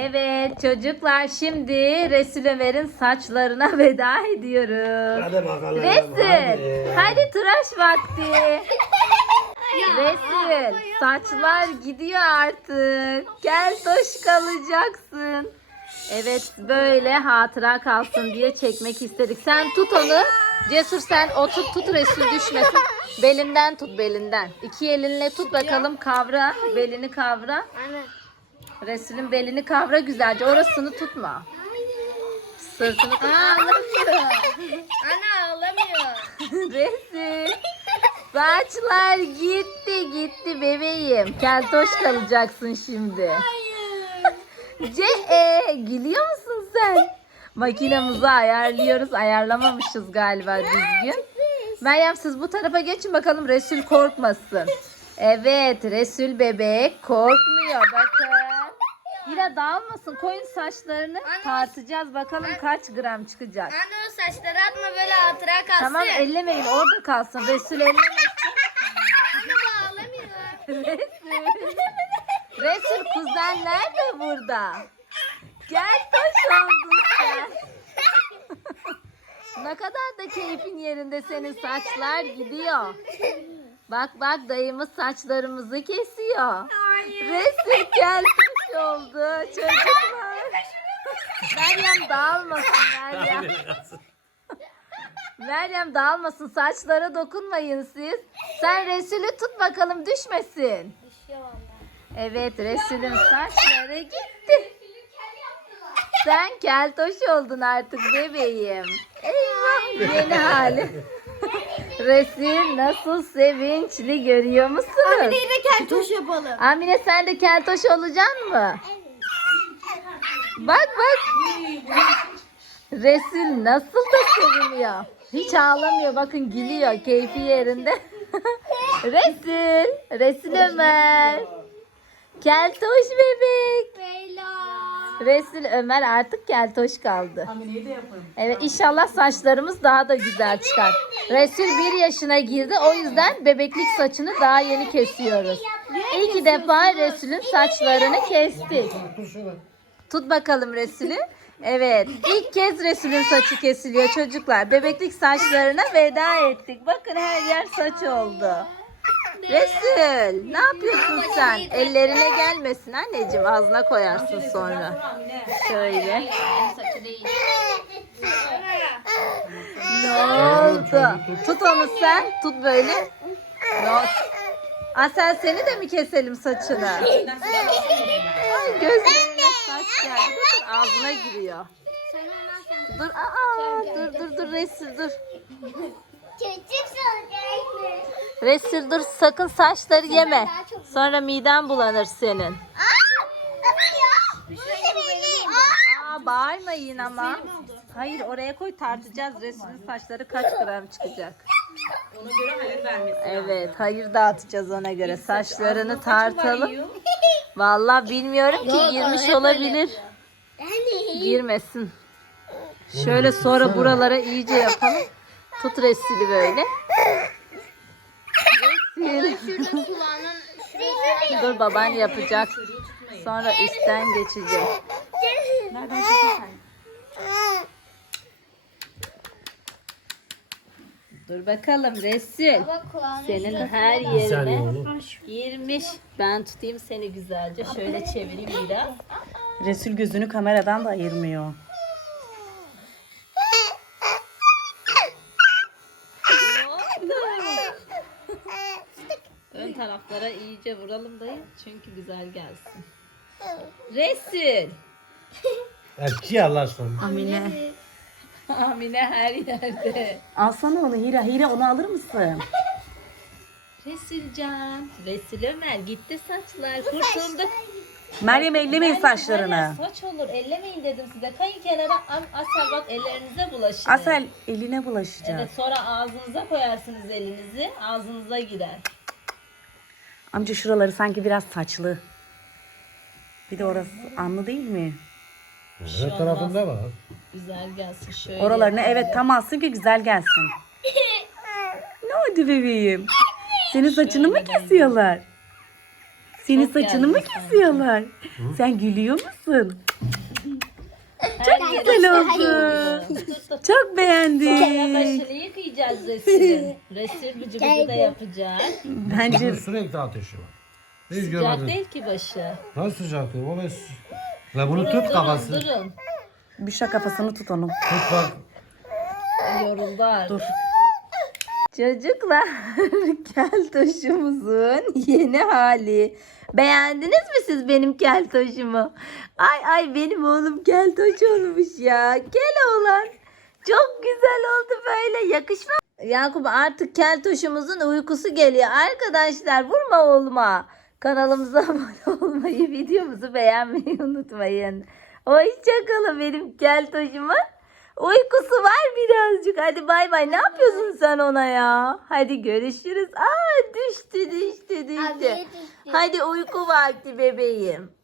Evet çocuklar şimdi Resul Ömer'in saçlarına veda ediyoruz. Hadi bakalım. Resul hadi tıraş vakti. Resul saçlar gidiyor artık. Gel toş kalacaksın. Evet böyle hatıra kalsın diye çekmek istedik. Sen tut onu. Cesur sen otur tut Resul düşmesin. Belinden tut belinden. İki elinle tut bakalım kavra. Belini kavra. Anne. Resul'ün belini kavra güzelce. Orasını tutma. Sırtını tut. Anne ağlamıyor. Resul. Saçlar gitti gitti bebeğim. Keltoş kalacaksın şimdi. Ce e, gülüyor musun sen? Makinamızı ayarlıyoruz. Ayarlamamışız galiba düzgün. Meryem siz bu tarafa geçin bakalım Resul korkmasın. Evet Resul bebek korkmuyor bakın. Hira dağılmasın koyun saçlarını tartacağız bakalım kaç gram çıkacak. Anne o saçları atma böyle hatıra kalsın. Tamam ellemeyin orada kalsın Resul ellemesin. Anne bu ağlamıyor. Resul. Resul kuzenler de burada. Gel taş oldun sen. ne kadar da keyfin yerinde senin saçlar gidiyor. Bak bak dayımız saçlarımızı kesiyor. Resul gel taş oldu çocuklar. Meryem dağılmasın Meryem. Meryem dağılmasın saçlara dokunmayın siz. Sen Resul'ü tut bakalım düşmesin. Evet Resul'ün saçları gitti. Sen keltoş oldun artık bebeğim. Eyvah yeni hali. Resul nasıl sevinçli görüyor musunuz? de keltoş yapalım. Amine sen de keltoş olacaksın mı? Bak bak. Resul nasıl da seviniyor. Hiç ağlamıyor bakın gülüyor keyfi yerinde. Resul, Resul Ömer. Keltoş bebek. Beyla. Resul Ömer artık keltoş kaldı. Evet inşallah saçlarımız daha da güzel çıkar. Resul bir yaşına girdi o yüzden bebeklik saçını daha yeni kesiyoruz. İlk defa Resul'ün saçlarını kestik. Tut bakalım Resul'ü. Evet ilk kez Resul'ün saçı kesiliyor çocuklar. Bebeklik saçlarına veda ettik. Bakın her yer saç oldu. Resul ne yapıyorsun sen? Ellerine gelmesin anneciğim ağzına koyarsın sonra. Şöyle. Ne oldu? Tut onu sen. Tut böyle. Ne oldu? Asel seni de mi keselim saçını? Ay gözlerine saç geldi. Dur, ağzına giriyor. Sen Dur aa dur dur dur Resul dur. Soracak Resul dur sakın saçları yeme. Sonra miden bulanır senin. Aa! Ama ya. Bu da benim. Aa! Bağırmayın ama. Hayır oraya koy tartacağız. Resul'ün saçları kaç gram çıkacak. Ona göre hayır vermesi Evet hayır dağıtacağız ona göre. Saçlarını tartalım. Vallahi bilmiyorum ki girmiş olabilir. Girmesin. Şöyle sonra buralara iyice yapalım. Tut resili böyle. Resil. Şurada kulağının şurası. Dur baban yapacak. Sonra üstten geçecek. Nereden? Dur bakalım Resul. Senin her yerine girmiş. Ben tutayım seni güzelce. Şöyle çevireyim biraz. Resul gözünü kameradan da ayırmıyor. Ön taraflara iyice vuralım dayı. Çünkü güzel gelsin. Resul. Erkeği Allah aşkına. Amine. Amine her yerde. Alsana onu Hira. Hira onu alır mısın? Resulcan. Resul Ömer gitti saçlar. Kurtulduk. Meryem ellemeyin saçlarını. Meryem, Saç olur. Ellemeyin dedim size. Kayın kenara. Am- Asel bak ellerinize bulaşır. Asel eline bulaşacak. Evet sonra ağzınıza koyarsınız elinizi. Ağzınıza girer. Amca şuraları sanki biraz saçlı. Bir de orası anlı değil mi? Her tarafında var. Güzel gelsin şöyle. Oralarını evet tam alsın ki güzel gelsin. ne oldu bebeğim? Senin saçını mı kesiyorlar? Senin Çok saçını mı geldi kesiyorlar? Sen gülüyor musun? Çok güzel oldu. Çok beğendim. Resul. Resul bıcı bıcı da yapacak. Bence Sürekli ateşi var. Hiç Sıcak görmedim. değil ki başı. Nasıl sıcak değil? O ne? Ve bunu tut Durun kafası. durun. Büşra kafasını tut onun. Tut bak. Yoruldu artık. Dur. Çocuklar keltoşumuzun yeni hali. Beğendiniz mi siz benim keltoşumu? Ay ay benim oğlum keltoş olmuş ya. Kel oğlan. Çok güzel oldu böyle yakışma. Yakup artık keltoşumuzun uykusu geliyor. Arkadaşlar vurma oğluma. Kanalımıza abone olmayı, videomuzu beğenmeyi unutmayın. Hoşçakalın benim keltoşumun. Uykusu var birazcık. Hadi bay bay. Ne yapıyorsun sen ona ya? Hadi görüşürüz. Aa düştü düştü düştü. Hadi uyku vakti bebeğim.